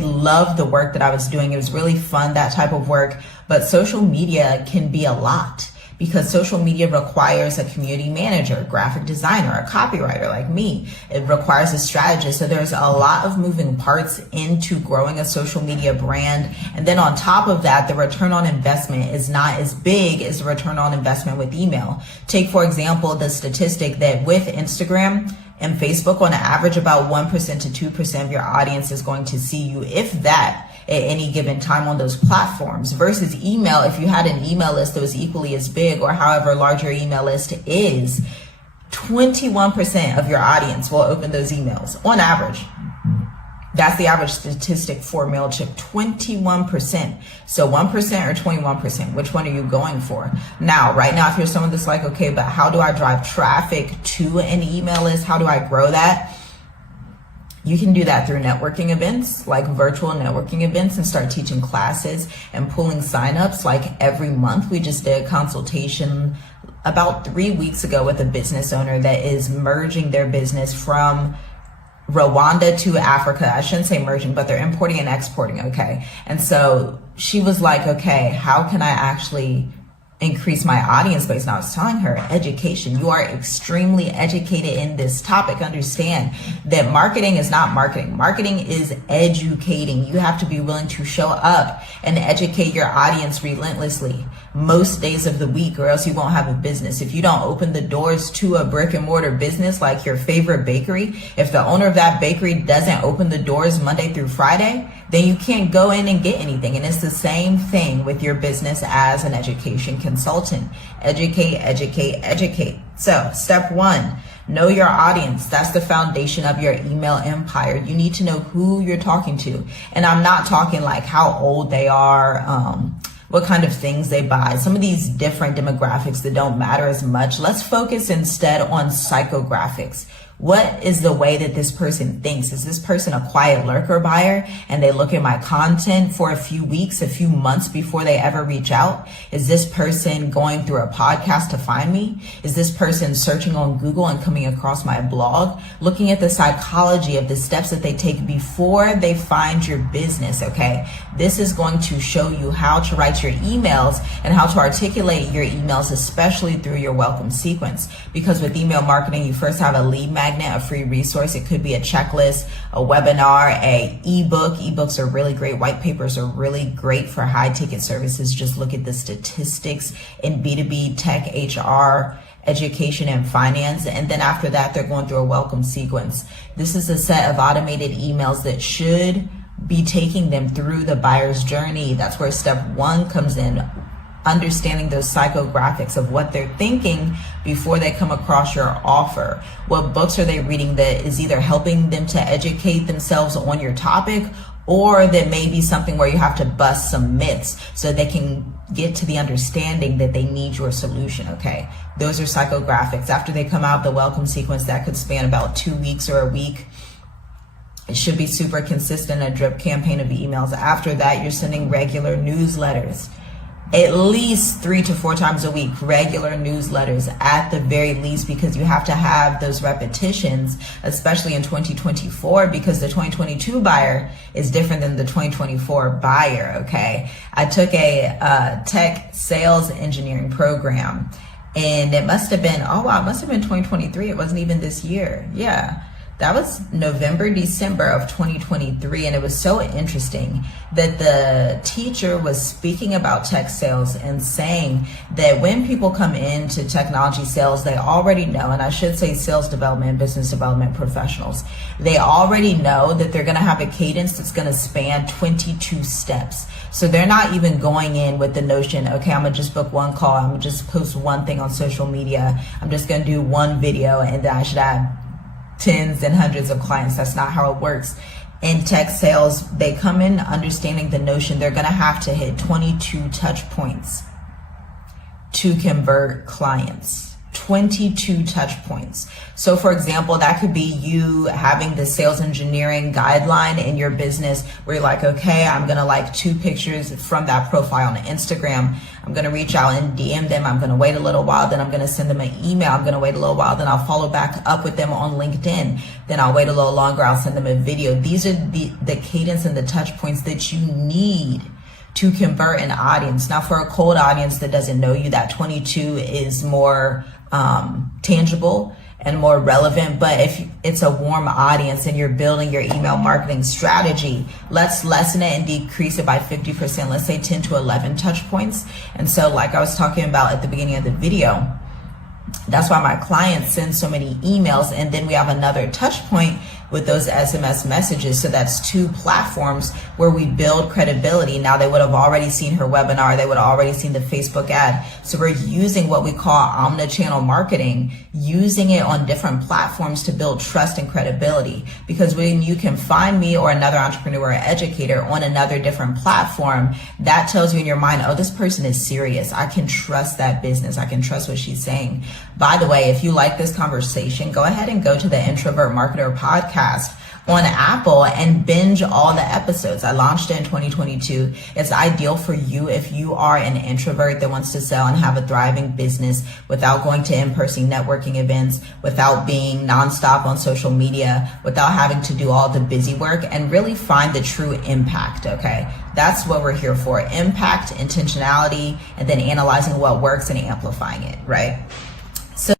loved the work that I was doing. It was really fun, that type of work. But social media can be a lot, because social media requires a community manager, a graphic designer, a copywriter like me. It requires a strategist. So there's a lot of moving parts into growing a social media brand. And then on top of that, the return on investment is not as big as the return on investment with email. Take, for example, the statistic that with Instagram and Facebook, on average, about 1% to 2% of your audience is going to see you, if that, at any given time on those platforms, versus email. If you had an email list that was equally as big, or however large your email list is, 21% of your audience will open those emails on average. That's the average statistic for Mailchimp, 21%. So 1% or 21%, which one are you going for? Now, right now, if you're someone that's like, okay, but how do I drive traffic to an email list? How do I grow that? You can do that through networking events, like virtual networking events, and start teaching classes and pulling signups. Like every month, we just did a consultation about 3 weeks ago with a business owner that is merging their business from Rwanda to Africa. I shouldn't say merging, but they're importing and exporting, okay? And so she was like, okay, how can I actually increase my audience base? And I was telling her, education. You are extremely educated in this topic. Understand that marketing is not marketing. Marketing is educating. You have to be willing to show up and educate your audience relentlessly most days of the week, or else you won't have a business. If you don't open the doors to a brick and mortar business like your favorite bakery, if the owner of that bakery doesn't open the doors Monday through Friday, then you can't go in and get anything. And it's the same thing with your business as an education consultant. Educate, educate, educate. So step one, know your audience. That's the foundation of your email empire. You need to know who you're talking to. And I'm not talking like how old they are, what kind of things they buy, some of these different demographics that don't matter as much. Let's focus instead on psychographics. What is the way that this person thinks? Is this person a quiet lurker buyer and they look at my content for a few weeks, a few months before they ever reach out? Is this person going through a podcast to find me? Is this person searching on Google and coming across my blog? Looking at the psychology of the steps that they take before they find your business, okay? This is going to show you how to write your emails and how to articulate your emails, especially through your welcome sequence. Because with email marketing, you first have a lead magnet, a free resource. It could be a checklist, a webinar, a ebook. Ebooks are really great. White papers are really great for high ticket services. Just look at the statistics in B2B, tech, HR, education, and finance. And then after that, they're going through a welcome sequence. This is a set of automated emails that should be taking them through the buyer's journey. That's where step one comes in. Understanding those psychographics of what they're thinking before they come across your offer. What books are they reading that is either helping them to educate themselves on your topic, or that may be something where you have to bust some myths so they can get to the understanding that they need your solution, okay? Those are psychographics. After they come out of the welcome sequence, that could span about 2 weeks or a week. It should be super consistent, a drip campaign of emails. After that, you're sending regular newsletters. At least 3 to 4 times a week, regular newsletters at the very least, because you have to have those repetitions, especially in 2024, because the 2022 buyer is different than the 2024 buyer, okay? I took a tech sales engineering program, and it must have been, oh wow, it must have been 2023. It wasn't even this year. Yeah. That was November, December of 2023. And it was so interesting that the teacher was speaking about tech sales and saying that when people come into technology sales, they already know, and I should say sales development, business development professionals, they already know that they're going to have a cadence that's going to span 22 steps. So they're not even going in with the notion, okay, I'm going to just book one call. I'm going to just post one thing on social media. I'm just going to do one video, and then I should have tens and hundreds of clients. That's not how it works. In tech sales, they come in understanding the notion they're going to have to hit 22 touch points to convert clients. 22 touch points. So for example, that could be you having the sales engineering guideline in your business where you're like, okay, I'm going to like 2 pictures from that profile on Instagram. I'm going to reach out and DM them. I'm going to wait a little while. Then I'm going to send them an email. I'm going to wait a little while. Then I'll follow back up with them on LinkedIn. Then I'll wait a little longer. I'll send them a video. These are the cadence and the touch points that you need to convert an audience. Now for a cold audience that doesn't know you, that 22 is more tangible and more relevant. But if it's a warm audience and you're building your email marketing strategy, let's lessen it and decrease it by 50%. Let's say 10 to 11 touch points. And so like I was talking about at the beginning of the video, that's why my clients send so many emails, and then we have another touch point with those SMS messages. So that's 2 platforms where we build credibility. Now they would have already seen her webinar. They would have already seen the Facebook ad. So we're using what we call omni-channel marketing, using it on different platforms to build trust and credibility. Because when you can find me or another entrepreneur or educator on another different platform, that tells you in your mind, oh, this person is serious. I can trust that business. I can trust what she's saying. By the way, if you like this conversation, go ahead and go to the Introvert Marketer podcast on Apple and binge all the episodes. I launched it in 2022. It's ideal for you if you are an introvert that wants to sell and have a thriving business without going to in-person networking events, without being nonstop on social media, without having to do all the busy work, and really find the true impact, okay? That's what we're here for. Impact, intentionality, and then analyzing what works and amplifying it, right?